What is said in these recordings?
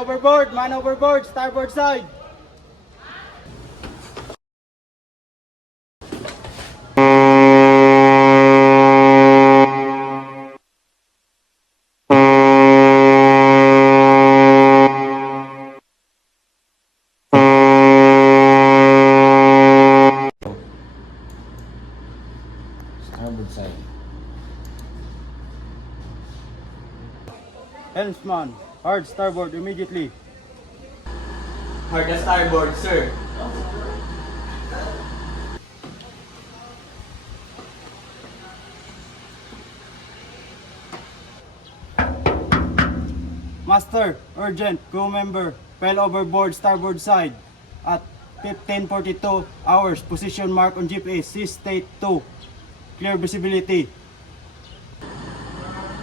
Man overboard, starboard side. Starboard side. Helmsman, hard starboard immediately. Hard as starboard, sir. Master, urgent, crew member, fell overboard starboard side at 15:42 hours. Position mark on GPS, sea state 2. Clear visibility.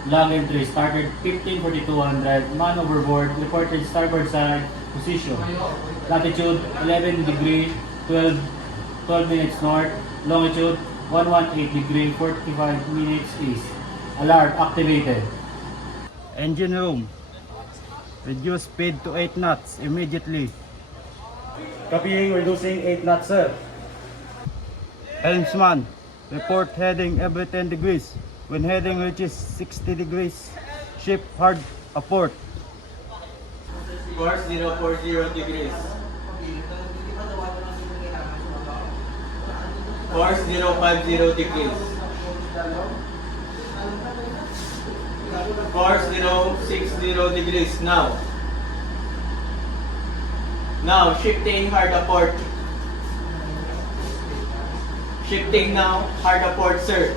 Log entry started 15:4200, man overboard, reported starboard side, position. Latitude 11 degree, 12 minutes north, longitude 118 degree, 45 minutes east. Alert activated. Engine room. Reduce speed to 8 knots immediately. Copying, reducing 8 knots, sir. Helmsman, report heading every 10 degrees. When heading reaches 60 degrees, ship hard aport. Course 040 degrees. Course 050 degrees. Course 060 degrees now. Now, shifting hard aport. Shifting now, hard aport, sir.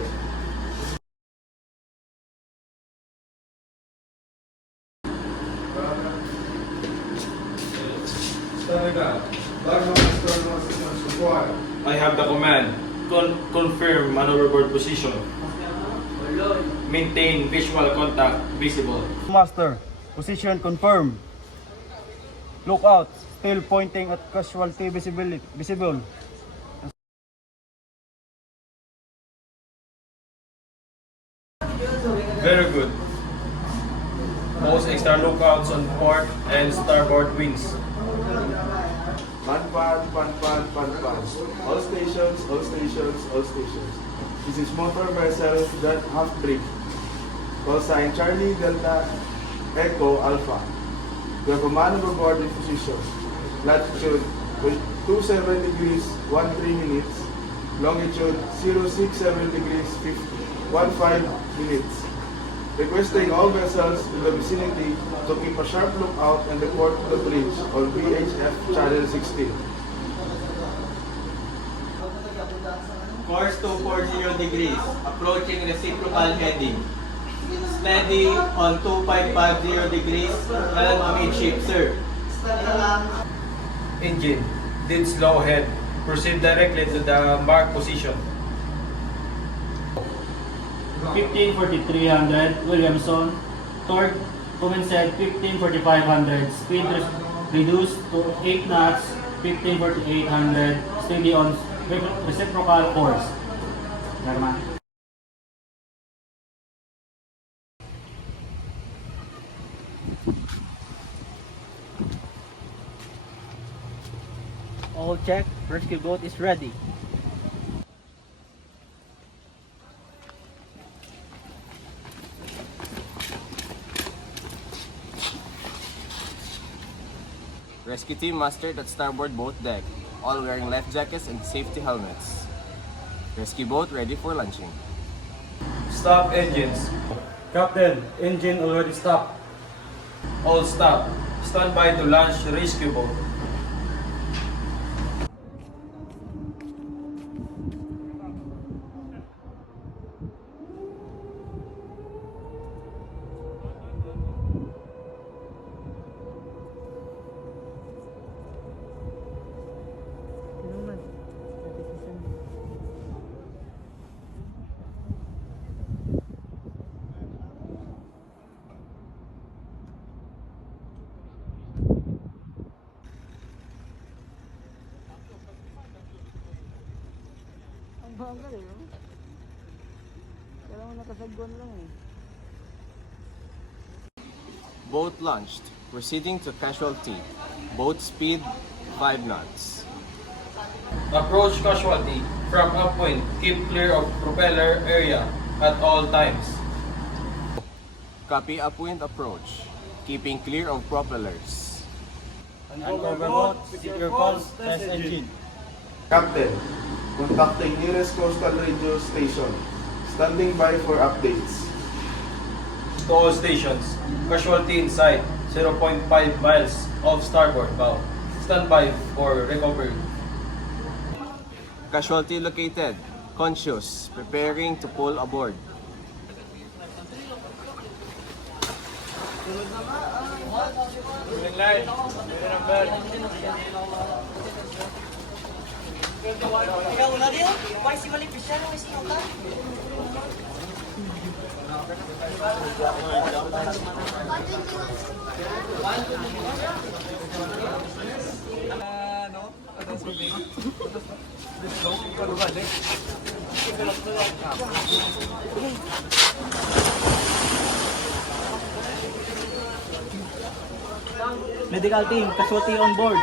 I have the command. Confirm man overboard position. Maintain visual contact visible. Master, position confirmed. Lookout, still pointing at casualty visible. Very good. Most extra lookouts on port and starboard wings. Pan. All stations. This is motor vessel that half brief. Call sign Charlie Delta Echo Alpha. We have a man overboard in position. Latitude 27 degrees 13 minutes. Longitude 067 degrees 15 minutes. Requesting all vessels in the vicinity to keep a sharp lookout and report to the bridge on VHF Channel 16. Course 240 degrees. Approaching reciprocal heading. Steady on 2550 degrees. Helm amidship, sir. Engine. Dead slow ahead. Proceed directly to the marked position. 15:4300, Williamson. Torque commenced 15:4500. Speed reduced to 8 knots. 15:4800. Steady on reciprocal course. Garma. All check. Rescue boat is ready. Rescue team mustered at starboard boat deck, all wearing life jackets and safety helmets. Rescue boat ready for launching. Stop engines. Captain, engine already stopped. All stop. Stand by to launch rescue boat. Ang bagal eh. Oh. Kailangan nakasagwan lang eh. Boat launched. Proceeding to casualty. Boat speed 5 knots. Approach casualty from upwind. Keep clear of propeller area at all times. Copy upwind approach. Keeping clear of propellers. And overboard, with your pulse, test engine. Captain, contacting nearest coastal radio station. Standing by for updates. To all stations, casualty in sight, 0.5 miles off starboard bow. Stand by for recovery. Casualty located. Conscious. Preparing to pull aboard. Medical team, casualty on board.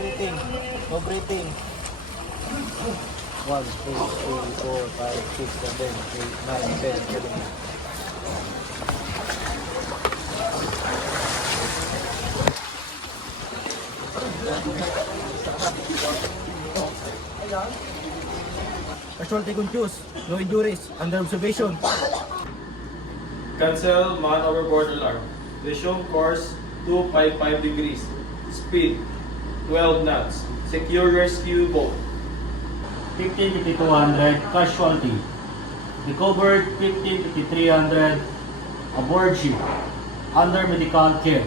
Breathing. No breathing. 1, 2, 3, 4, 5, 6, 7, 8, 9, 10, 11. Casualty confused. No injuries. Under observation. Cancel man overboard alarm. Resume course 255 degrees. Speed 12 knots. Secure rescue boat. 15,200 casualty. Recovered 15,300 aboard ship. Under medical care.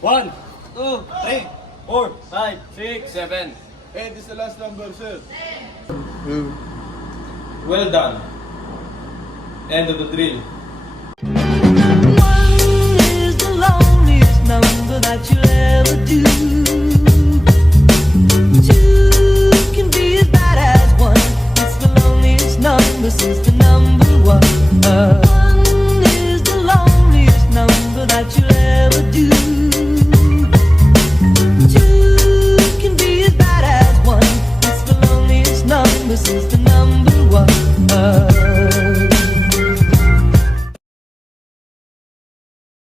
One, two, three, 4, 5, 6, 7. 8 is the last number, sir. Well done. End of the drill.